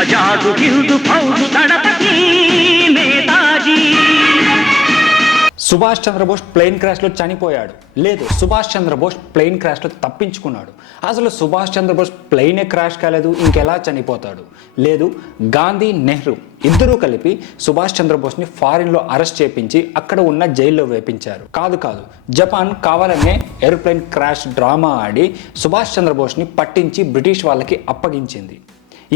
आजाद हिंद फौज दड़पती नेताजी। సుభాష్ చంద్రబోస్ ప్లేన్ క్రాష్లో చనిపోయాడు లేదు, సుభాష్ చంద్రబోస్ ప్లేన్ క్రాష్లో తప్పించుకున్నాడు. అసలు సుభాష్ చంద్రబోస్ ప్లేనే క్రాష్ కాలేదు, ఇంకెలా చనిపోతాడు? లేదు, గాంధీ నెహ్రూ ఇద్దరూ కలిపి సుభాష్ చంద్రబోస్ని ఫారిన్లో అరెస్ట్ చేపించి అక్కడ ఉన్న జైల్లో వేపించారు. కాదు, జపాన్ కావాలనే ఏరోప్లేన్ క్రాష్ డ్రామా ఆడి సుభాష్ చంద్రబోస్ని పట్టించి బ్రిటిష్ వాళ్ళకి అప్పగించింది.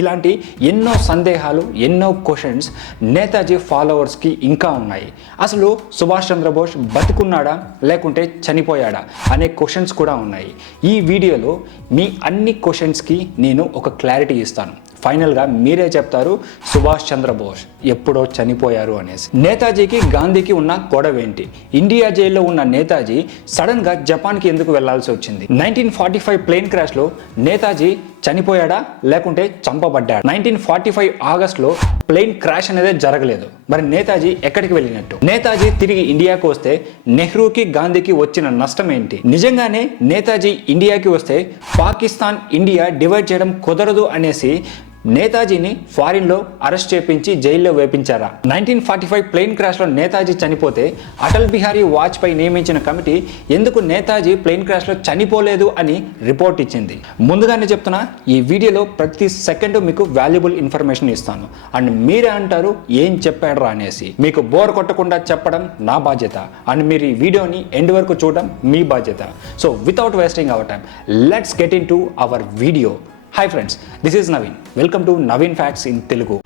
ఇలాంటి ఎన్నో సందేహాలు, ఎన్నో క్వశ్చన్స్ నేతాజీ ఫాలోవర్స్కి ఇంకా ఉన్నాయి. అసలు సుభాష్ చంద్రబోస్ బతికున్నాడా లేకుంటే చనిపోయాడా అనే క్వశ్చన్స్ కూడా ఉన్నాయి. ఈ వీడియోలో మీ అన్ని క్వశ్చన్స్కి నేను ఒక క్లారిటీ ఇస్తాను. ఫైనల్గా మీరే చెప్తారు సుభాష్ చంద్రబోస్ ఎప్పుడో చనిపోయారు అనేసి. నేతాజీకి గాంధీకి ఉన్న గొడవ ఏంటి? ఇండియా జైల్లో ఉన్న నేతాజీ సడన్గా జపాన్కి ఎందుకు వెళ్లాల్సి వచ్చింది? 1945 ప్లేన్ క్రాష్లో నేతాజీ చనిపోయాడా లేకుంటే చంపబడ్డాడు? 1945 ఆగస్టులో ప్లేన్ క్రాష్ అనేది జరగలేదు. మరి నేతాజీ ఎక్కడికి వెళ్ళినట్టు? నేతాజీ తిరిగి ఇండియాకు వస్తే నెహ్రూకి గాంధీకి వచ్చిన నష్టం ఏంటి? నిజంగానే నేతాజీ ఇండియాకి వస్తే పాకిస్తాన్ ఇండియా డివైడ్ చేయడం కుదరదు అనేసి నేతాజీని ఫారిన్లో అరెస్ట్ చేపించి జైల్లో వేపించారా? 1945 ప్లేన్ క్రాష్లో నేతాజీ చనిపోతే అటల్ బిహారీ వాజ్పేయి నియమించిన కమిటీ ఎందుకు నేతాజీ ప్లేన్ క్రాష్లో చనిపోలేదు అని రిపోర్ట్ ఇచ్చింది. ముందుగానే చెప్తున్నా, ఈ వీడియోలో ప్రతి సెకండ్ మీకు వాల్యుబుల్ ఇన్ఫర్మేషన్ ఇస్తాను. అండ్ మీరే అంటారు ఏం చెప్పాడరా అనేసి. మీకు బోర్ కొట్టకుండా చెప్పడం నా బాధ్యత, అండ్ మీరు ఈ వీడియోని ఎండ్ వరకు చూడడం మీ బాధ్యత. So without wasting our time, let's get into our video. Hi friends, this is Naveen. Welcome to Naveen facts in Telugu.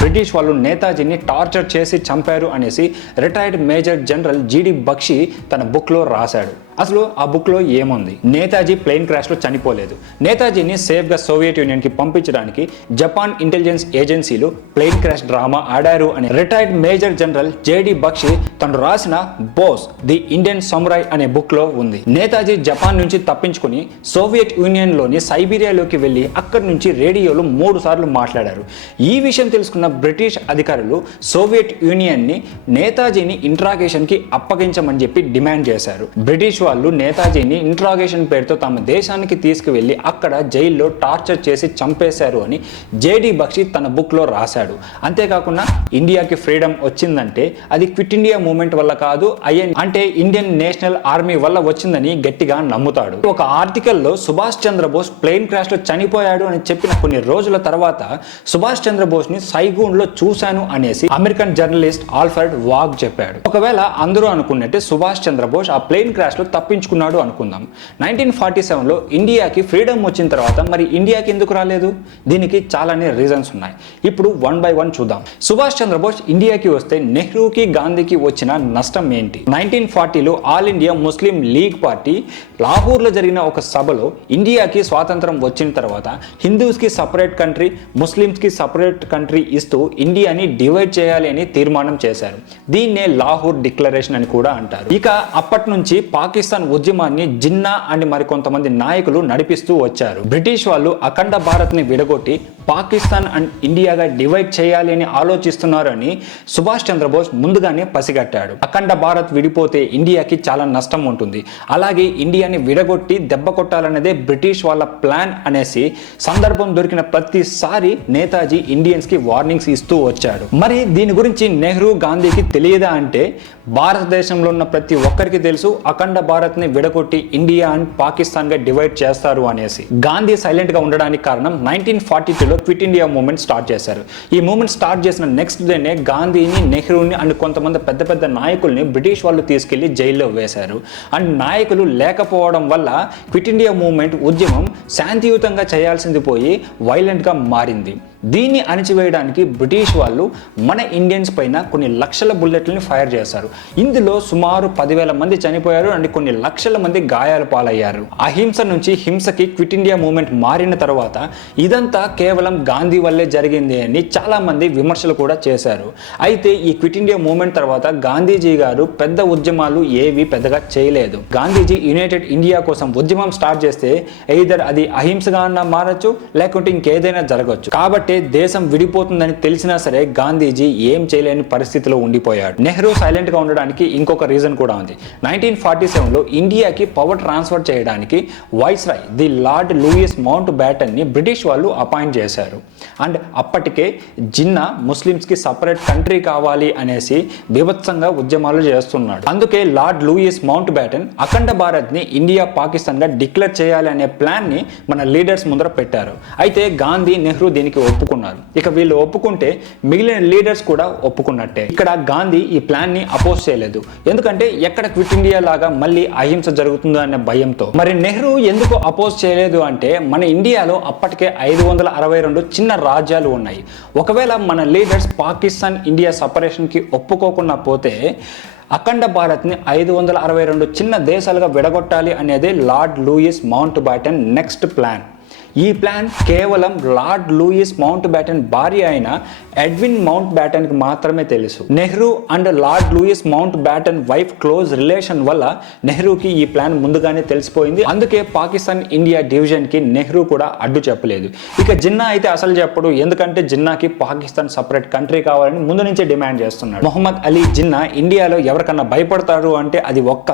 British వాళ్ళు నేతాజీని టార్చర్ చేసి చంపారు అనేసి retired major general GD Bakshi తన బుక్లో రాశాడు. అసలు ఆ బుక్లో ఏముంది? నేతాజీ ప్లేన్ క్రాష్లో చనిపోలేదు. నేతాజీని సేఫ్గా సోవియట్ యూనియన్కి పంపించడానికి జపాన్ ఇంటెలిజెన్స్ ఏజెన్సీలు ప్లేన్ క్రాష్ డ్రామా ఆడారు అని retired major general JD Bakshi తను రాసిన బోస్ ది ఇండియన్ సమురాయ్ అనే బుక్లో ఉంది. నేతాజీ జపాన్ నుంచి తప్పించుకుని సోవియట్ యూనియన్లోని సైబీరియాలోకి వెళ్ళి అక్కడి నుంచి రేడియోలో 3 సార్లు మాట్లాడారు. ఈ విషయం తెలుసుకున్న బ్రిటిష్ అధికారులు సోవియట్ యూనియన్ని నేతాజీని ఇంట్రాగేషన్కి అప్పగించమని చెప్పి డిమాండ్ చేశారు. బ్రిటిష్ వాళ్ళు నేతాజీని ఇంట్రాగేషన్ పేరుతో తమ దేశానికి తీసుకువెళ్లి అక్కడ జైల్లో టార్చర్ చేసి చంపేశారు అని జేడి బక్షి తన బుక్లో రాశాడు. అంతేకాకుండా ఇండియాకి ఫ్రీడమ్ వచ్చిందంటే అది క్విట్ ఇండియా మూవ్మెంట్ వల్ల కాదు, అంటే ఇండియన్ నేషనల్ ఆర్మీ వల్ల వచ్చిందని గట్టిగా నమ్ముతాడు. ఒక ఆర్టికల్లో సుభాష్ చంద్రబోస్ ప్లేన్ క్రాష్లో చనిపోయాడు అని చెప్పిన కొన్ని రోజుల తర్వాత సుభాష్ చంద్రబోస్ ని సైగూన్లో చూశాను అనేసి అమెరికన్ జర్నలిస్ట్ ఆల్ఫ్రెడ్ వాగ్ చెప్పాడు. ఒకవేళ అందరూ అనుకున్నట్టే సుభాష్ చంద్రబోస్ ఆ ప్లేన్ క్రాష్ లో తప్పించుకున్నాడు అనుకుందాం. 1947లో ఇండియాకి ఫ్రీడమ్ వచ్చిన తర్వాత మరి ఇండియాకి ఎందుకు రాలేదు? దీనికి చాలానే రీజన్స్ ఉన్నాయి. ఇప్పుడు 1 by 1 చూద్దాం. సుభాష్ చంద్రబోస్ ఇండియాకి వస్తే నెహ్రూకి గాంధీకి వచ్చిన నష్టం ఏంటి? 1940లో ఆల్ ఇండియా ముస్లిం లీగ్ పార్టీ లాహోర్లో జరిగిన ఒక సభలో ఇండియాకి స్వాతంత్రం వచ్చిన తర్వాత హిందూస్కి సపరేట్ కంట్రీ, ముస్లిమ్స్కి సపరేట్ కంట్రీ ఇస్తూ ఇండియాని డివైడ్ చేయాలి అని తీర్మానం చేశారు. దీన్నే లాహోర్ డిక్లరేషన్ అని కూడా అంటారు. ఇక అప్పటి నుంచి పాకిస్తాన్ ఉద్యమాన్ని జిన్నా అని మరికొంతమంది నాయకులు నడిపిస్తూ వచ్చారు. బ్రిటిష్ వాళ్ళు అఖండ భారత్ని విడగొట్టి పాకిస్తాన్ అండ్ ఇండియాగా డివైడ్ చేయాలి అని ఆలోచిస్తున్నారని సుభాష్ చంద్రబోస్ ముందుగానే పసిగట్టాడు. అఖండ భారత్ విడిపోతే ఇండియాకి చాలా నష్టం ఉంటుంది, అలాగే ఇండియాని విడగొట్టి దెబ్బ కొట్టాలనేదే బ్రిటిష్ వాళ్ళ ప్లాన్ అనేసి సందర్భం దొరికిన ప్రతిసారి నేతాజీ ఇండియన్స్ కి వార్నింగ్స్ ఇస్తూ వచ్చాడు. మరి దీని గురించి నెహ్రూ గాంధీకి తెలియదా అంటే భారతదేశంలో ఉన్న ప్రతి ఒక్కరికి తెలుసు అఖండ భారత్ ని విడగొట్టి ఇండియా అండ్ పాకిస్తాన్ గా డివైడ్ చేస్తారు అనేసి. గాంధీ సైలెంట్ గా ఉండడానికి కారణం 1942లో క్విట్ ఇండియా మూవ్మెంట్ స్టార్ట్ చేశారు. ఈ మూవ్మెంట్ స్టార్ట్ చేసిన నెక్స్ట్ డేనే గాంధీని, నెహ్రూని అండ్ కొంతమంది పెద్ద పెద్ద నాయకుల్ని బ్రిటిష్ వాళ్ళు తీసుకెళ్లి జైల్లో వేశారు. అండ్ నాయకులు లేకపోవడం వల్ల క్విట్ ఇండియా మూవ్మెంట్ ఉద్యమం శాంతియుతంగా చేయాల్సింది పోయి వైలెంట్ గా మారింది. దీన్ని అణచివేయడానికి బ్రిటిష్ వాళ్ళు మన ఇండియన్స్ పైన కొన్ని లక్షల బుల్లెట్లని ఫైర్ చేశారు. ఇందులో సుమారు 10,000 మంది చనిపోయారు అండ్ కొన్ని లక్షల మంది గాయాల పాలయ్యారు. అహింస నుంచి హింసకి క్విట్ ఇండియా మూవ్మెంట్ మారిన తర్వాత ఇదంతా కేవలం గాంధీ వల్లే జరిగింది అని చాలా మంది విమర్శలు కూడా చేశారు. అయితే ఈ క్విట్ ఇండియా మూవ్మెంట్ తర్వాత గాంధీజీ గారు పెద్ద ఉద్యమాలు ఏవి పెద్దగా చేయలేదు. గాంధీజీ యునైటెడ్ ఇండియా కోసం ఉద్యమం స్టార్ట్ చేస్తే ఎయిదర్ అది అహింసగా మారచ్చు లేకుంటే ఇంకేదైనా జరగచ్చు. కాబట్టి కాబట్టే దేశం విడిపోతుందని తెలిసినా సరే గాంధీజీ ఏం చేయలేని పరిస్థితిలో ఉండిపోయాడు. నెహ్రూ సైలెంట్ గా ఉండడానికి ఇంకొక రీజన్ కూడా ఉంది. 1947లో ఇండియాకి పవర్ ట్రాన్స్ఫర్ చేయడానికి viceroy the Lord Louis Mountbatten ని బ్రిటిష్ వాళ్ళు అపాయింట్ చేశారు. అండ్ అప్పటికే జిన్నా ముస్లిమ్స్ కి సపరేట్ కంట్రీ కావాలి అనేసి బీభత్సంగా ఉద్యమాలు చేస్తున్నాడు. అందుకే Lord Louis Mountbatten Akhand Bharat ని ఇండియా పాకిస్తాన్ గా డిక్లేర్ చేయాలి అనే ప్లాన్ ని మన లీడర్స్ ముందర పెట్టారు. అయితే గాంధీ నెహ్రూ దీనికి ఒప్పుకున్నారు. ఇక వీళ్ళు ఒప్పుకుంటే మిగిలిన లీడర్స్ కూడా ఒప్పుకున్నట్టే. ఇక్కడ గాంధీ ఈ ప్లాన్ ని అపోజ్ చేయలేదు. ఎందుకంటే ఎక్కడ క్విట్ ఇండియా లాగా మళ్ళీ అహింస జరుగుతుందో అనే భయంతో. మరి నెహ్రూ ఎందుకు అపోజ్ చేయలేదు అంటే మన ఇండియాలో అప్పటికే 562 చిన్న రాజ్యాలు ఉన్నాయి. ఒకవేళ మన లీడర్స్ పాకిస్తాన్ ఇండియా సపరేషన్ కి ఒప్పుకోకుండా పోతే అఖండ భారత్ని 562 చిన్న దేశాలుగా విడగొట్టాలి అనేది Lord Louis Mountbatten next plan. ఈ ప్లాన్ కేవలం లార్డ్ లూయిస్ మౌంట్ బ్యాటన్ భార్య అయిన ఎడ్విన్ మౌంట్ బ్యాటన్ కి మాత్రమే తెలుసు. Nehru and Lord Louis Mountbatten wife close relation వల్ల నెహ్రూకి ఈ ప్లాన్ ముందుగానే తెలిసిపోయింది. అందుకే పాకిస్తాన్ ఇండియా డివిజన్ కి నెహ్రూ కూడా అడ్డు చెప్పలేదు. ఇక జిన్నా అయితే అసలు చెప్పడు. ఎందుకంటే జిన్నాకి పాకిస్తాన్ సపరేట్ కంట్రీ కావాలని ముందు నుంచే డిమాండ్ చేస్తున్నాడు. మొహమ్మద్ అలీ జిన్నా ఇండియాలో ఎవరికన్నా భయపడతాడు అంటే అది ఒక్క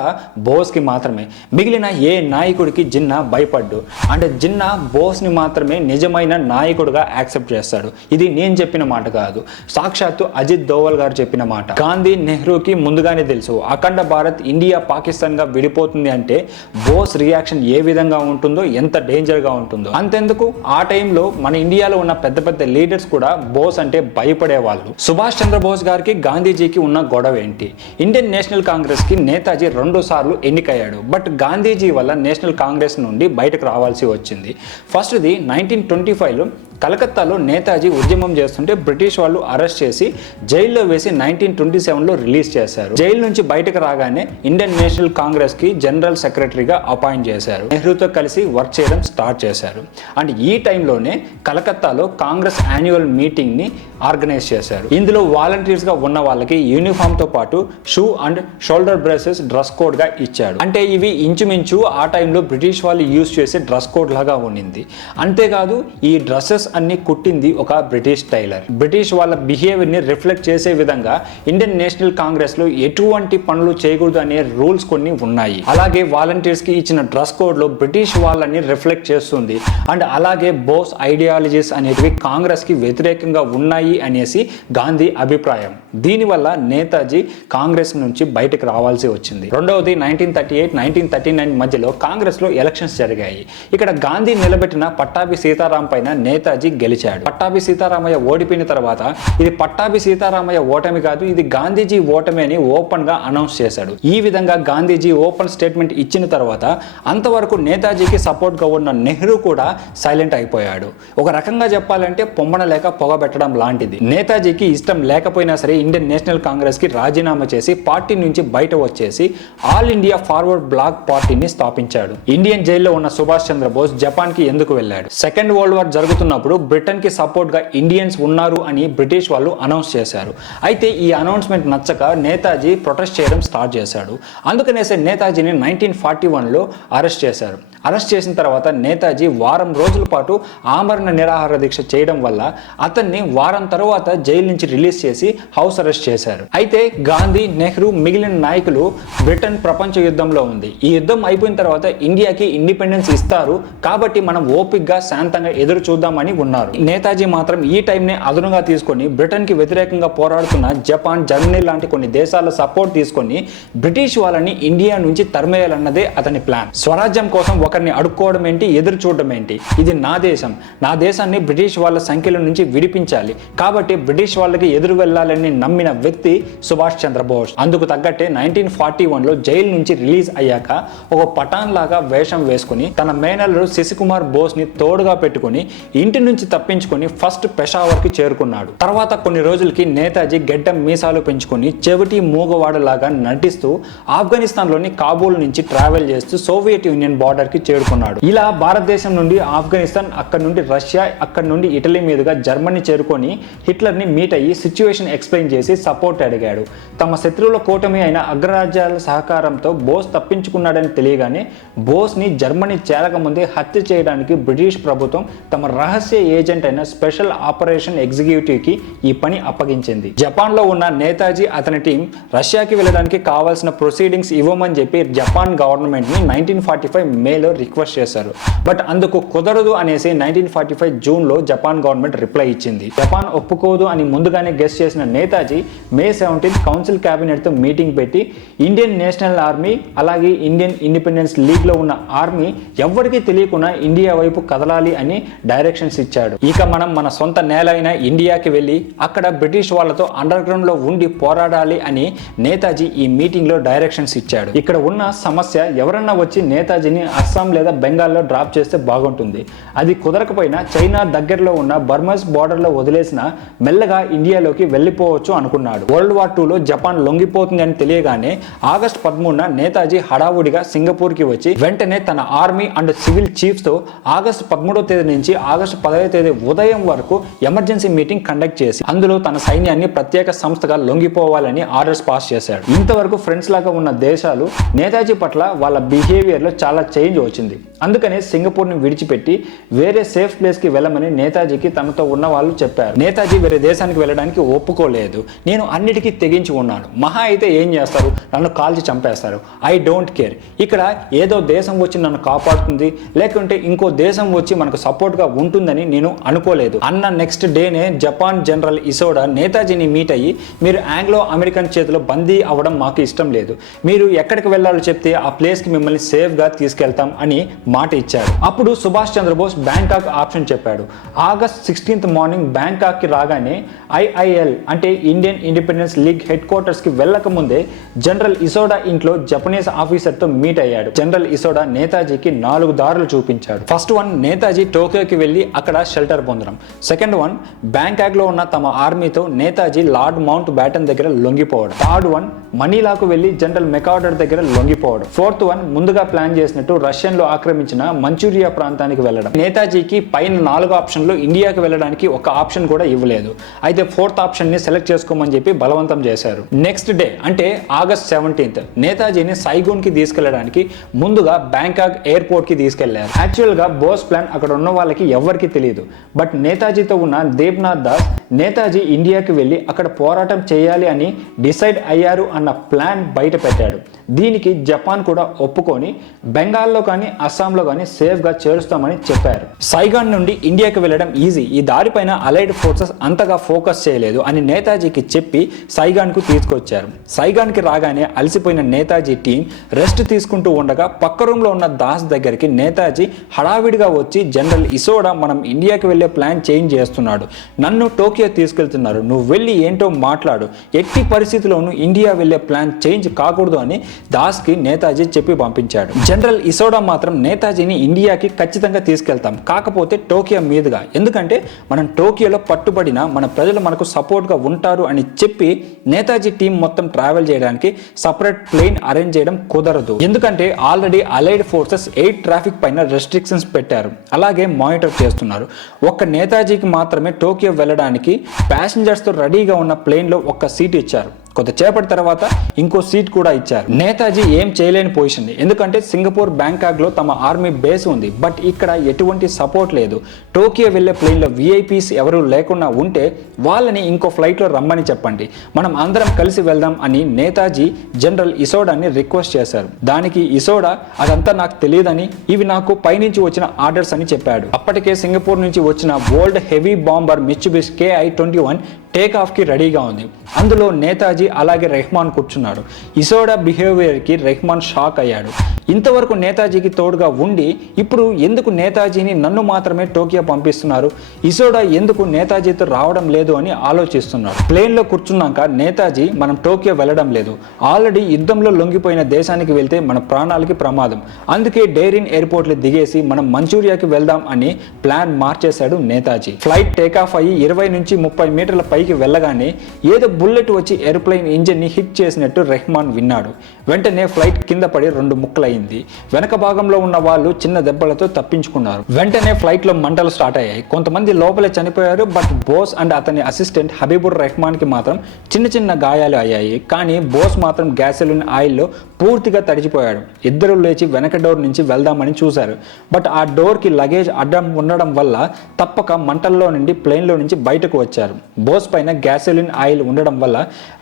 బోస్ కి మాత్రమే. మిగిలిన ఏ నాయకుడికి జిన్నా భయపడ్డు. అంటే జిన్నా బోస్ ని మాత్రమే నిజమైన నాయకుడిగా యాక్సెప్ట్ చేస్తాడు. ఇది నేను చెప్పిన మాట కాదు, సాక్షాత్తు అజిత్ దోవల్ గారు చెప్పిన మాట. గాంధీ నెహ్రూకి ముందుగానే తెలుసు అఖండ భారత్ ఇండియా పాకిస్తాన్ గా విడిపోతుంది అంటే బోస్ రియాక్షన్ ఏ విధంగా ఉంటుందో, ఎంత డేంజర్ గా ఉంటుందో. అంతెందుకు ఆ టైంలో మన ఇండియాలో ఉన్న పెద్ద పెద్ద లీడర్స్ కూడా బోస్ అంటే భయపడేవాళ్ళు. సుభాష్ చంద్రబోస్ గారికి గాంధీజీకి ఉన్న గొడవ ఏంటి? ఇండియన్ నేషనల్ కాంగ్రెస్ కి నేతాజీ 2 సార్లు ఎన్నికయ్యాడు. బట్ గాంధీజీ వల్ల నేషనల్ కాంగ్రెస్ నుండి బయటకు రావాల్సి వచ్చింది. ఫస్ట్ది 1925లో కలకత్తాలో నేతాజీ ఉద్యమం చేస్తుంటే బ్రిటిష్ వాళ్ళు అరెస్ట్ చేసి జైల్లో వేసి 1927లో రిలీజ్ చేశారు. జైలు నుంచి బయటకు రాగానే ఇండియన్ నేషనల్ కాంగ్రెస్ కి జనరల్ సెక్రటరీగా అపాయింట్ చేశారు. నెహ్రూతో కలిసి వర్క్ చేయడం స్టార్ట్ చేశారు. అండ్ ఈ టైంలోనే కలకత్తాలో కాంగ్రెస్ యాన్యువల్ మీటింగ్ ని ఆర్గనైజ్ చేశారు. ఇందులో వాలంటీర్స్ గా ఉన్న వాళ్ళకి యూనిఫామ్ తో పాటు shoe and shoulder braces dress code గా ఇచ్చాడు. అంటే ఇవి ఇంచుమించు ఆ టైంలో బ్రిటిష్ వాళ్ళు యూజ్ చేసే డ్రెస్ కోడ్ లాగా ఉండింది. అంతేకాదు ఈ డ్రెస్సెస్ అన్ని కుట్టింది ఒక బ్రిటిష్ టైలర్. బ్రిటిష్ వాళ్ళ బిహేవియర్ ని రిఫ్లెక్ట్ చేసే విధంగా ఇండియన్ నేషనల్ కాంగ్రెస్ లో ఎటువంటి పనులు చేయకూడదు అనే రూల్స్ కొన్ని ఉన్నాయి. అలాగే వాలంటీర్స్ కి ఇచ్చిన డ్రెస్ కోడ్ లో బ్రిటిష్ వాళ్ళని రిఫ్లెక్ట్ చేస్తుంది. అండ్ అలాగే బోస్ ఐడియాలజీస్ అనేటివి కాంగ్రెస్ కి వ్యతిరేకంగా ఉన్నాయి అనేసి గాంధీ అభిప్రాయం. దీనివల్ల నేతాజీ కాంగ్రెస్ నుంచి బయటకు రావాల్సి వచ్చింది. రెండవది 1938-1939 మధ్యలో కాంగ్రెస్ లో ఎలక్షన్స్ జరిగాయి. ఇక్కడ గాంధీ నిలబెట్టిన పట్టాభి సీతారాం పైన నేతాజీ గెలిచాడు. పట్టాభి సీతారామయ్య ఓడిపోయిన తర్వాత ఇది పట్టాభి సీతారామయ్య ఓటమి కాదు, ఇది గాంధీజీ ఓటమి అని ఓపెన్ గా అనౌన్స్ చేశాడు. ఈ విధంగా గాంధీజీ ఓపెన్ స్టేట్మెంట్ ఇచ్చిన తర్వాత అంతవరకు నేతాజీకి సపోర్ట్ గా ఉన్న నెహ్రూ కూడా సైలెంట్ అయిపోయాడు. ఒక రకంగా చెప్పాలంటే పొమ్మన లేక పొగబెట్టడం లాంటిది. నేతాజీకి ఇష్టం లేకపోయినా సరే ఇండియన్ నేషనల్ కాంగ్రెస్ కి రాజీనామా చేసి పార్టీ నుంచి బయట వచ్చేసి ఆల్ ఇండియా ఫార్వర్డ్ బ్లాక్ పార్టీని స్థాపించాడు. ఇండియన్ జైల్లో ఉన్న సుభాష్ చంద్రబోస్ జపాన్ కి ఎందుకు వెళ్ళాడు? సెకండ్ వరల్డ్ వార్ జరుగుతున్నప్పుడు బ్రిటన్ కి సపోర్ట్ గా ఇండియన్స్ ఉన్నారు అని బ్రిటిష్ వాళ్ళు అనౌన్స్ చేశారు. అయితే ఈ అనౌన్స్మెంట్ నచ్చక నేతాజీ ప్రొటెస్ట్ చేయడం స్టార్ట్ చేశాడు. అందుకనేసే నేతాజీని 1941లో అరెస్ట్ చేశారు. అరెస్ట్ చేసిన తర్వాత నేతాజీ వారం రోజుల పాటు ఆమరణ నిరాహార దీక్ష చేయడం వల్ల అతన్ని వారం తర్వాత జైలు నుంచి రిలీజ్ చేసి హౌస్ అరెస్ట్ చేశారు. అయితే గాంధీ, నెహ్రూ మిగిలిన నాయకులు బ్రిటన్ ప్రపంచ యుద్ధంలో ఉంది, ఈ యుద్ధం అయిపోయిన తర్వాత ఇండియాకి ఇండిపెండెన్స్ ఇస్తారు కాబట్టి మనం ఓపిక్గా శాంతంగా ఎదురు చూద్దామని ఉన్నారు. నేతాజీ మాత్రం ఈ టైంని అదనుగా తీసుకొని బ్రిటన్ కి వ్యతిరేకంగా పోరాడుతున్న జపాన్, జర్మనీ లాంటి కొన్ని దేశాల సపోర్ట్ తీసుకొని బ్రిటిష్ వాళ్ళని ఇండియా నుంచి తరిమేయాలన్నదే అతని ప్లాన్. స్వరాజ్యం కోసం ఒకరిని అడుక్కోవడం ఏంటి, ఎదురు చూడడం ఏంటి? ఇది నా దేశం, నా దేశాన్ని బ్రిటిష్ వాళ్ళ సంఖ్యల నుంచి విడిపించాలి కాబట్టి బ్రిటిష్ వాళ్ళకి ఎదురు వెళ్ళాలని నమ్మిన వ్యక్తి సుభాష్ చంద్రబోస్. అందుకు తగ్గట్టే 1941లో జైలు నుంచి రిలీజ్ అయ్యాక ఒక పఠాన్ లాగా వేషం వేసుకుని తన మేనల్లుడు శశికుమార్ బోస్ ని తోడుగా పెట్టుకుని ఇంటి నుంచి తప్పించుకొని ఫస్ట్ పెషావర్ కి చేరుకున్నాడు. తర్వాత కొన్ని రోజులకి నేతాజీ గెడ్డం మీసాలు పెంచుకొని చెవిటి మూగవాడలాగా నటిస్తూ ఆఫ్ఘనిస్తాన్ లోని కాబూల్ నుంచి ట్రావెల్ చేస్తూ సోవియట్ యూనియన్ బార్డర్ కి చేరుకున్నాడు. ఇలా భారతదేశం నుండి ఆఫ్ఘనిస్తాన్, అక్కడ నుండి రష్యా, అక్కడ నుండి ఇటలీ మీదుగా జర్మనీ చేరుకొని హిట్లర్ని మీట్ అయ్యి సిచ్యువేషన్ ఎక్స్ప్లెయిన్ చేసి సపోర్ట్ అడిగాడు. తమ శత్రువుల కూటమి అయిన అగ్రరాజ్యాల సహకారంతో బోస్ తప్పించుకున్నాడని తెలియగానే బోస్ని జర్మనీ చేరకముందే హత్య చేయడానికి బ్రిటిష్ ప్రభుత్వం తమ రహస్య ఏజెంట్ అయిన స్పెషల్ ఆపరేషన్ ఎగ్జిక్యూటివ్కి ఈ పని అప్పగించింది. జపాన్లో ఉన్న నేతాజీ అతని టీం రష్యాకి వెళ్ళడానికి కావాల్సిన ప్రొసీడింగ్స్ ఇవ్వమని చెప్పి జపాన్ గవర్నమెంట్ని 1945 మేలో రిక్వెస్ట్ చేశారు. బట్ అందుకు కుదరదు అనేసి 1945 జూన్లో జపాన్ గవర్నమెంట్ రిప్లై ఇచ్చింది. జపాన్ ఒప్పుకోదు అని ముందుగానే గెస్ చేసిన నేతాజీ మే 17 కౌన్సిల్ క్యాబినెట్తో మీటింగ్ పెట్టి ఇండియన్ నేషనల్ ఆర్మీ అలాగే ఇండియన్ ఇండిపెండెన్స్ లీగ్లో ఉన్న ఆర్మీ ఎవ్వరికీ తెలియకుండా ఇండియా వైపు కదలాలి అని డైరెక్షన్స్ ఇచ్చాడు. ఇక మనం మన సొంత నేల అయిన ఇండియాకి వెళ్ళి అక్కడ బ్రిటిష్ వాళ్ళతో అండర్ గ్రౌండ్ లో ఉండి పోరాడాలి అని నేతాజీ ఈ మీటింగ్ లో డైరెక్షన్స్ ఇచ్చాడు. ఇక్కడ ఉన్న సమస్య, ఎవరన్నా వచ్చి నేతాజీని అస్సాం లేదా బెంగాల్లో డ్రాప్ చేస్తే బాగుంటుంది. అది కుదరకపోయినా చైనా దగ్గరలో ఉన్న బర్మస్ బార్డర్ లో వదిలేసిన మెల్లగా ఇండియాలోకి వెళ్ళిపోవచ్చు అనుకున్నాడు. వరల్డ్ వార్ 2లో జపాన్ లొంగిపోతుంది అని తెలియగానే ఆగస్టు 13న నేతాజీ హడావుడిగా సింగపూర్ కి వచ్చి వెంటనే తన ఆర్మీ అండ్ సివిల్ చీఫ్స్ తో ఆగస్టు 13వ తేదీ నుంచి ఆగస్టు 10వ తేదీ ఉదయం వరకు ఎమర్జెన్సీ మీటింగ్ కండక్ట్ చేసి అందులో తన సైన్యాన్ని ప్రత్యేక సంస్థగా లొంగిపోవాలని ఆర్డర్స్ పాస్ చేశాడు. ఇంతవరకు ఫ్రెండ్స్ లాగా ఉన్న దేశాలు నేతాజీ పట్ల వాళ్ళ బిహేవియర్ లో చాలా చేంజ్ వచ్చింది. అందుకనే సింగపూర్ ని విడిచిపెట్టి వేరే సేఫ్ ప్లేస్ కి వెళ్ళమని నేతాజీకి తనతో ఉన్న వాళ్ళు చెప్పారు. నేతాజీ వేరే దేశానికి వెళ్ళడానికి ఒప్పుకోలేదు. నేను అన్నిటికీ తెగించి ఉన్నాను, మహా అయితే ఏం చేస్తారు, నన్ను కాల్చి చంపేస్తారు, ఐ డోంట్ కేర్. ఇక్కడ ఏదో దేశం వచ్చి నన్ను కాపాడుతుంది లేకుంటే ఇంకో దేశం వచ్చి మనకు సపోర్ట్ గా ఉంటుందని నేను అనుకోలేదు అన్న నెక్స్ట్ డేనే జపాన్ జనరల్ ఇసోడా నేతాజీని మీట్ అయ్యి, మీరు ఆంగ్లో అమెరికన్ చేతిలో బందీ అవ్వడం మాకు ఇష్టం లేదు, మీరు ఎక్కడికి వెళ్ళాలో చెప్తే ఆ ప్లేస్ కి మిమ్మల్ని సేఫ్ గా తీసుకెళ్తాం అని మాట ఇచ్చాడు. అప్పుడు సుభాష్ చంద్రబోస్ బ్యాంకాక్ ఆప్షన్ చెప్పాడు. ఆగస్ట్ 16th మార్నింగ్ బ్యాంకాక్ కి రాగానే IIL అంటే Indian independence league head quarters కి వెళ్ళక ముందే జనరల్ ఇసోడా ఇంట్లో జపనీస్ ఆఫీసర్ తో మీట్ అయ్యాడు. జనరల్ ఇసోడా నేతాజీకి 4 దారులు చూపించాడు. ఫస్ట్ వన్, నేతాజీ టోక్యోకి వెళ్ళి అక్కడ షెల్టర్ పొందడం. సెకండ్ వన్, బ్యాంకాక్ లో ఉన్న తమ ఆర్మీతో నేతాజీ లార్డ్ మౌంట్ బ్యాటన్ దగ్గర లొంగిపోవడం. థర్డ్ వన్, మనీలాకు వెళ్లి జనరల్ మెకార్డర్ దగ్గర లొంగిపోవడం. ఫోర్త్ వన్, ముందుగా ప్లాన్ చేసినట్టు రష్యన్ లో ఆక్రమించిన మంచూరియా ప్రాంతానికి వెళ్ళడం. నేతాజీకి పైన 4 ఆప్షన్లు ఇండియాకి వెళ్ళడానికి ఒక ఆప్షన్ కూడా ఇవ్వలేదు. అయితే 4th ఆప్షన్ ని సెలెక్ట్ చేసుకోమని చెప్పి బలవంతం చేశారు. నెక్స్ట్ డే అంటే ఆగస్ట్ 17th నేతాజీని సైగూన్ కి తీసుకెళ్లడానికి ముందుగా బ్యాంకాక్ ఎయిర్పోర్ట్ కి తీసుకెళ్లారు. యాక్చువల్ గా బోస్ ప్లాన్ అక్కడ ఉన్న వాళ్ళకి ఎవరికి తెలియదు. బట్ నేతాజీతో ఉన్న దేబ్నాథ్ దాస్ నేతాజీ ఇండియాకి వెళ్ళి అక్కడ పోరాటం చేయాలి అని డిసైడ్ అయ్యారు అన్న ప్లాన్ బయట పెట్టాడు. దీనికి జపాన్ కూడా ఒప్పుకొని బెంగాల్లో కానీ అస్సాంలో కానీ సేఫ్ గా చేరుస్తామని చెప్పారు. సైగాన్ నుండి ఇండియాకి వెళ్ళడం ఈజీ, ఈ దారిపైన అలైడ్ ఫోర్సెస్ అంతగా ఫోకస్ చేయలేదు అని నేతాజీకి చెప్పి సైగాన్ కు తీసుకొచ్చారు. సైగాన్ కి రాగానే అలసిపోయిన నేతాజీ టీం రెస్ట్ తీసుకుంటూ ఉండగా పక్క రూమ్ లో ఉన్న దాస్ దగ్గరికి నేతాజీ హడావిడిగా వచ్చి, జనరల్ ఇసోడా మనం ఇండియాకి వెళ్లే ప్లాన్ చేంజ్ చేస్తున్నాడు, నన్ను టోక్యో తీసుకెళ్తున్నారు, నువ్వు వెళ్ళి ఏంటో మాట్లాడు, ఎట్టి పరిస్థితుల్లోనూ ఇండియా వెళ్లే ప్లాన్ చేంజ్ కాకూడదు అని దాస్ కి నేతాజీ చెప్పి పంపించాడు. జనరల్ ఇసోడా మాత్రం నేతాజీని ఇండియాకి ఖచ్చితంగా తీసుకెళ్తాం, కాకపోతే టోక్యో మీదుగా, ఎందుకంటే మనం టోక్యోలో పట్టుబడిన మన ప్రజలు మనకు సపోర్ట్ గా ఉంటారు అని చెప్పి నేతాజీ టీం మొత్తం ట్రావెల్ చేయడానికి సపరేట్ ప్లేన్ అరేంజ్ చేయడం కుదరదు. ఎందుకంటే already allied forces air traffic పైన రెస్ట్రిక్షన్స్ పెట్టారు, అలాగే మానిటర్ చేస్తున్నారు. ఒక్క నేతాజీకి మాత్రమే టోక్యో వెళ్ళడానికి ప్యాసింజర్స్ తో రెడీగా ఉన్న ప్లేన్ లో ఒక్క సీట్ ఇచ్చారు. కొద్దిసేపటి తర్వాత ఇంకో సీట్ కూడా ఇచ్చారు. నేతాజీ ఏం చేయలేని పొజిషన్, ఎందుకంటే సింగపూర్ బ్యాంకాక్ లో తమ ఆర్మీ బేస్ ఉంది. బట్ ఇక్కడ ఎటువంటి సపోర్ట్ లేదు. టోక్యో వెళ్లే ప్లేన్ లో VIPs ఎవరు లేకుండా ఉంటే వాళ్ళని ఇంకో ఫ్లైట్ లో రమ్మని చెప్పండి, మనం అందరం కలిసి వెళ్దాం అని నేతాజీ జనరల్ ఇసోడాని రిక్వెస్ట్ చేశారు. దానికి ఇసోడా అదంతా నాకు తెలియదని, ఇవి నాకు పైనుంచి వచ్చిన ఆర్డర్స్ అని చెప్పాడు. అప్పటికే సింగపూర్ నుంచి వచ్చిన world heavy bomber Mitsubishi KI-21 take off కి రెడీగా ఉంది. అందులో నేతాజీ అలాగే రెహమాన్ కూర్చున్నాడు. ఇసోడా బిహేవియర్ కి రెహమాన్ షాక్ అయ్యాడు. ఇంతవరకు నేతాజీకి తోడుగా ఉండి ఇప్పుడు ఎందుకు నేతాజీని నన్ను మాత్రమే టోక్యో పంపిస్తున్నారు, ఇసోడా ఎందుకు నేతాజీతో రావడం లేదు అని ఆలోచిస్తున్నాడు. ప్లేన్ లో కూర్చున్నాక నేతాజీ మనం టోక్యో వెళ్ళడం లేదు, ఆల్రెడీ యుద్ధంలో లొంగిపోయిన దేశానికి వెళ్తే మన ప్రాణాలకి ప్రమాదం, అందుకే డైరిన్ ఎయిర్పోర్ట్ లో దిగేసి మనం మంచూరియాకి వెళ్దాం అని ప్లాన్ మార్చేశాడు నేతాజీ. ఫ్లైట్ టేక్ ఆఫ్ అయ్యి 20 నుంచి 30 మీటర్ల పై పైకి వెళ్ళగానే ఏదో బుల్లెట్ వచ్చి ఏరోప్లేన్ ఇంజిన్ని హిట్ చేసినట్టు రెహమాన్ విన్నాడు. వెంటనే ఫ్లైట్ కింద పడి 2 ముక్కలైంది. వెనక భాగంలో ఉన్న వాళ్ళు చిన్న దెబ్బలతో తప్పించుకున్నారు. వెంటనే ఫ్లైట్లో మంటలు స్టార్ట్ అయ్యాయి. కొంతమంది లోపలే చనిపోయారు. బట్ బోస్ అండ్ అతని అసిస్టెంట్ హబీబుర్ రెహమాన్కి మాత్రం చిన్న చిన్న గాయాలు అయ్యాయి. కానీ బోస్ మాత్రం గ్యాసోలిన్ ఆయిల్లో పూర్తిగా తడిచిపోయాడు. ఇద్దరు లేచి వెనక డోర్ నుంచి వెళ్దామని చూశారు. బట్ ఆ డోర్కి లగేజ్ అడ్డం ఉండడం వల్ల తప్పక మంటల్లో నుండి ప్లేన్లో నుంచి బయటకు వచ్చారు. బోస్ పైన గ్యాసోలిన్ ఆయిల్ ఉండడం వల్ల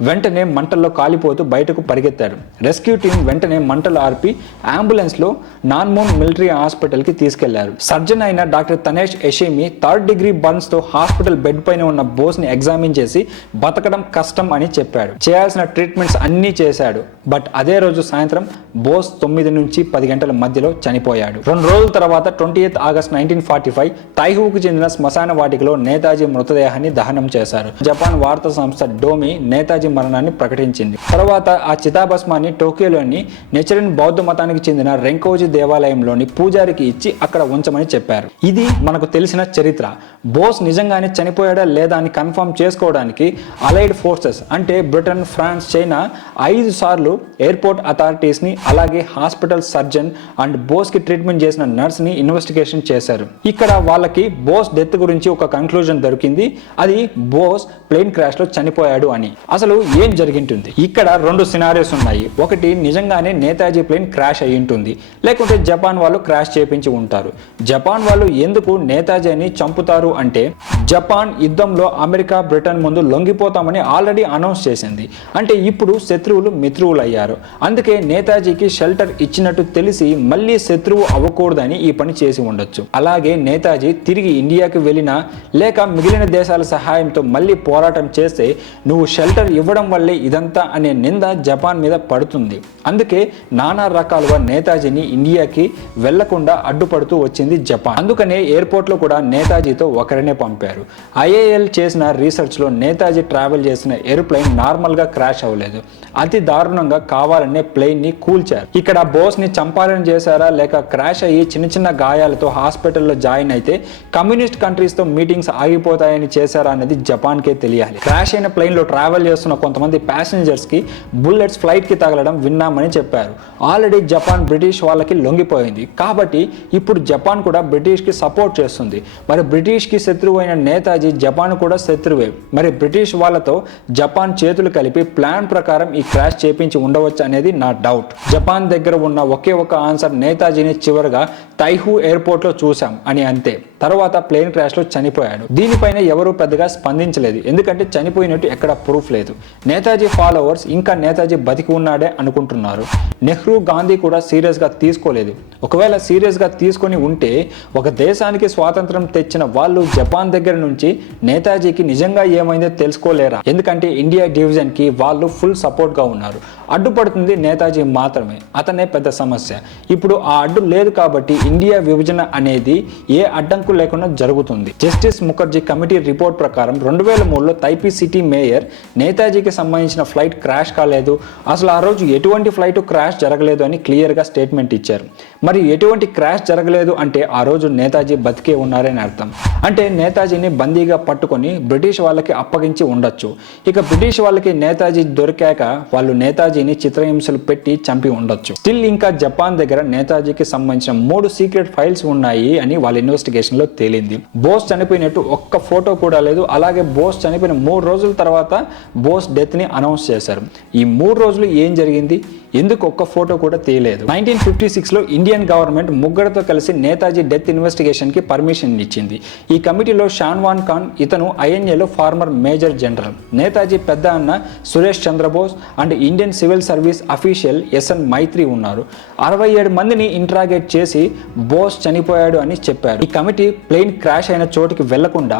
వెంటనే మంటల్లో కాలిపోతూ బయటకు పరిగెత్తాడు. రెస్క్యూ టీం వెంటనే మంటలు ఆర్పి అంబులెన్స్లో నాన్మూన్ మిలిటరీ హాస్పిటల్కి తీసుకెళ్లారు. సర్జన్ అయిన doctor Taneyoshi Yoshimi 3rd degree బర్న్స్తో హాస్పిటల్ బెడ్ పైన ఉన్న బోస్ని ఎగ్జామిన్ చేసి బతకడం కష్టం అని చెప్పాడు. చేయాల్సిన ట్రీట్మెంట్స్ అన్నీ చేశాడు. బట్ అదే రోజు సాయంత్రం బోస్ 9 నుంచి 10 గంటల మధ్యలో చనిపోయాడు. 2 రోజుల తర్వాత 28 ఆగస్ట్ 1945 తైహూకు చెందిన శ్మశాన వాటికలో నేతాజీ మృతదేహాన్ని దహనం చేశారు. జపాన్ వార్తా సంస్థ డోమి నేతాజీ మరణాన్ని ప్రకటించింది. తర్వాత ఆ చితాభస్మాన్ని టోక్యోలోని నెచరిన్ బౌద్ధ మతానికి చెందిన రెంకోజీ దేవాలయంలోని పూజారికి ఇచ్చి అక్కడ ఉంచమని చెప్పారు. ఇది మనకు తెలిసిన చరిత్ర. బోస్ నిజంగానే చనిపోయాడా లేదా అని కన్ఫర్మ్ చేసుకోవడానికి అలైడ్ ఫోర్సెస్ అంటే బ్రిటన్, ఫ్రాన్స్, చైనా 5 సార్లు ఎయిర్పోర్ట్ అథారిటీస్ని అలాగే హాస్పిటల్ సర్జన్ అండ్ బోస్కి ట్రీట్మెంట్ చేసిన నర్స్ని ఇన్వెస్టిగేషన్ చేశారు. ఇక్కడ వాళ్ళకి బోస్ డెత్ గురించి ఒక కంక్లూజన్ దొరికింది. అది బోస్ ప్లేన్ క్రాష్లో చనిపోయాడు అని. అసలు ఏం జరిగింటుంది? ఇక్కడ 2 సినారియోస్ ఉన్నాయి. ఒకటి నిజంగానే నేతాజీ ప్లేన్ క్రాష్ అయి ఉంటుంది, లేకుంటే జపాన్ వాళ్ళు క్రాష్ చేపించి ఉంటారు. జపాన్ వాళ్ళు ఎందుకు నేతాజీని చంపుతారు అంటే జపాన్ యుద్ధంలో అమెరికా, బ్రిటన్ ముందు లొంగిపోతామని ఆల్రెడీ అనౌన్స్ చేసింది. అంటే ఇప్పుడు శత్రువులు మిత్రువులు అయ్యారు. అందుకే నేతాజీకి షెల్టర్ ఇచ్చినట్టు తెలిసి మళ్ళీ శత్రువు అవ్వకూడదని ఈ పని చేసి ఉండొచ్చు. అలాగే నేతాజీ తిరిగి ఇండియాకి వెళ్ళినా లేక మిగిలిన దేశాల సహాయంతో మళ్ళీ పోరాటం చేస్తే నువ్వు షెల్టర్ ఇవ్వడం వల్లే ఇదంతా అనే నింద జపాన్ మీద పడుతుంది. అందుకే నానా రకాలుగా నేతాజీని ఇండియాకి వెళ్లకుండా అడ్డుపడుతూ వచ్చింది జపాన్. అందుకనే ఎయిర్పోర్ట్లో కూడా నేతాజీతో ఒకరినే పంపారు. ఐఏఎల్ చేసిన రీసెర్చ్లో నేతాజీ ట్రావెల్ చేసిన ఏరోప్లేన్ నార్మల్గా క్రాష్ అవ్వలేదు. అతి దారుణంగా కావాలనే ప్లేన్ని కూల్చారు. ఇక్కడ బోస్ని చంపాలని చేశారా లేక క్రాష్ అయ్యి చిన్న చిన్న గాయాలతో హాస్పిటల్లో జాయిన్ అయితే కమ్యూనిస్ట్ కంట్రీస్తో మీటింగ్స్ ఆగిపోతాయని చేశారా అనేది జపాన్కే తెలియాలి. క్రాష్ అయిన ప్లేన్లో ట్రావెల్ చేస్తున్న కొంతమంది ప్యాసింజర్స్కి బుల్లెట్స్ ఫ్లైట్కి తగలడం విన్నామని చెప్పారు. ఆల్రెడీ జపాన్ బ్రిటిష్ వాళ్ళకి లొంగిపోయింది. కాబట్టి ఇప్పుడు జపాన్ కూడా బ్రిటిష్కి సపోర్ట్ చేస్తుంది. మరి బ్రిటిష్కి శత్రువు అయిన నేతాజీ జపాన్ కూడా శత్రువే. మరి బ్రిటిష్ వాళ్ళతో జపాన్ చేతులు కలిపి ప్లాన్ ప్రకారం ఈ క్రాష్ చేపించి ఉండవచ్చు అనేది నా డౌట్. జపాన్ దగ్గర ఉన్న ఒకే ఒక ఆన్సర్ నేతాజీని చివరిగా తైహూ ఎయిర్పోర్ట్లో చూసాం అని అంతే. తర్వాత ప్లేన్ క్రాష్లో చనిపోయాడు. దీనిపైన ఎవరూ పెద్దగా స్పందించలేదు. ఎందుకంటే చనిపోయినట్టు ఎక్కడ ప్రూఫ్ లేదు. నేతాజీ ఫాలోవర్స్ ఇంకా నేతాజీ బతికి ఉన్నాడే అనుకుంటున్నారు. నెహ్రూ, గాంధీ కూడా సీరియస్గా తీసుకోలేదు. ఒకవేళ సీరియస్గా తీసుకొని ఉంటే ఒక దేశానికి స్వాతంత్రం తెచ్చిన వాళ్ళు జపాన్ దగ్గర నుంచి నేతాజీకి నిజంగా ఏమైందో తెలుసుకోలేరా? ఎందుకంటే ఇండియా డివిజన్కి వాళ్ళు ఫుల్ సపోర్ట్గా ఉన్నారు. అడ్డుపడుతుంది నేతాజీ మాత్రమే. అతనే పెద్ద సమస్య. ఇప్పుడు ఆ అడ్డు లేదు కాబట్టి ఇండియా విభజన అనేది ఏ అడ్డంకు లేకుండా జరుగుతుంది. జస్టిస్ ముఖర్జీ కమిటీ రిపోర్ట్ ప్రకారం 2003లో తైపీ సిటీ మేయర్ నేతాజీకి సంబంధించిన ఫ్లైట్ క్రాష్ కాలేదు, అసలు ఆ రోజు ఎటువంటి ఫ్లైట్ క్రాష్ జరగలేదు అని క్లియర్గా స్టేట్మెంట్ ఇచ్చారు. మరి ఎటువంటి క్రాష్ జరగలేదు అంటే ఆ రోజు నేతాజీ బతికే ఉన్నారని అర్థం. అంటే నేతాజీని బందీగా పట్టుకొని బ్రిటిష్ వాళ్ళకి అప్పగించి ఉండొచ్చు. ఇక బ్రిటిష్ వాళ్ళకి నేతాజీ దొరికాక వాళ్ళు నేతాజీని చిత్రహింసలు పెట్టి చంపి ఉండొచ్చు. స్టిల్ ఇంకా జపాన్ దగ్గర నేతాజీకి సంబంధించిన 3 సీక్రెట్ ఫైల్స్ ఉన్నాయి అని వాళ్ళ ఇన్వెస్టిగేషన్ లో తేలింది. బోస్ చనిపోయినట్టు ఒక్క ఫోటో కూడా లేదు. అలాగే బోస్ చనిపోయిన 3 రోజుల తర్వాత బోస్ డెత్ ని అనౌన్స్ చేశారు. ఈ 3 రోజులు ఏం జరిగింది? ఎందుకు ఒక్క ఫోటో కూడా తీయలేదు? 1956లో ఇండియన్ గవర్నమెంట్ ముగ్గురితో కలిసి నేతాజీ డెత్ ఇన్వెస్టిగేషన్ కి పర్మిషన్ ఇచ్చింది. ఈ కమిటీలో షాన్వాన్ ఖాన్, ఇతను ఐఎన్ఏలో ఫార్మర్ మేజర్ జనరల్. నేతాజీ పెద్ద అన్న Suresh Chandra Bose and Indian civil service official SN Maitra ఉన్నారు. 67 మందిని ఇంట్రాగేట్ చేసి బోస్ చనిపోయాడు అని చెప్పారు. ఈ కమిటీ ప్లేన్ క్రాష్ అయిన చోటుకి వెళ్లకుండా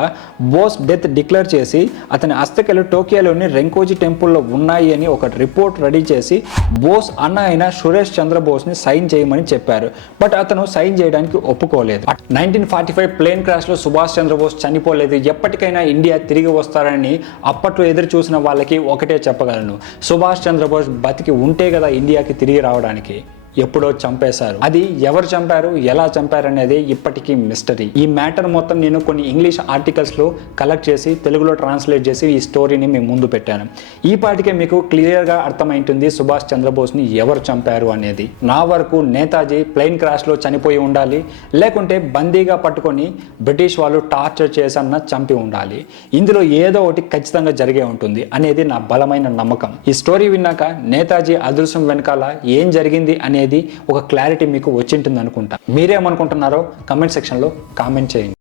బోస్ డెత్ డిక్లేర్ చేసి అతని అస్థికలు టోక్యోలోని రెంకోజీ టెంపుల్లో ఉన్నాయి అని ఒక రిపోర్ట్ రెడీ చేసి బోస్ అన్న అయిన సురేష్ చంద్రబోస్ ని సైన్ చేయమని చెప్పారు. బట్ అతను సైన్ చేయడానికి ఒప్పుకోలేదు. 1945 ప్లేన్ క్రాష్ లో సుభాష్ చంద్రబోస్ చనిపోలేదు. ఎప్పటికైనా ఇండియా తిరిగి వస్తారని అప్పట్లో ఎదురు చూసిన వాళ్ళకి ఒకటే చెప్పగలను, సుభాష్ చంద్రబోస్ బతికి ఉంటే కదా ఇండియాకి తిరిగి రావడానికి. ఎప్పుడో చంపేశారు. అది ఎవరు చంపారు, ఎలా చంపారు అనేది ఇప్పటికీ మిస్టరీ. ఈ మ్యాటర్ మొత్తం నేను కొన్ని ఇంగ్లీష్ ఆర్టికల్స్ లో కలెక్ట్ చేసి తెలుగులో ట్రాన్స్లేట్ చేసి ఈ స్టోరీని మేము ముందు పెట్టాను. ఈ పాటికే మీకు క్లియర్ గా అర్థమైంటుంది సుభాష్ చంద్రబోస్ ని ఎవరు చంపారు అనేది. నా వరకు నేతాజీ ప్లేన్ క్రాష్ లో చనిపోయి ఉండాలి, లేకుంటే బందీగా పట్టుకొని బ్రిటిష్ వాళ్ళు టార్చర్ చేసన్న చంపి ఉండాలి. ఇందులో ఏదో ఒకటి ఖచ్చితంగా జరిగే ఉంటుంది అనేది నా బలమైన నమ్మకం. ఈ స్టోరీ విన్నాక నేతాజీ అదృశ్యం వెనకాల ఏం జరిగింది అనేది ఒక క్లారిటీ మీకు వచ్చింటుంది అనుకుంటా. మీరేమనుకుంటున్నారో కమెంట్ సెక్షన్లో కామెంట్ చేయండి.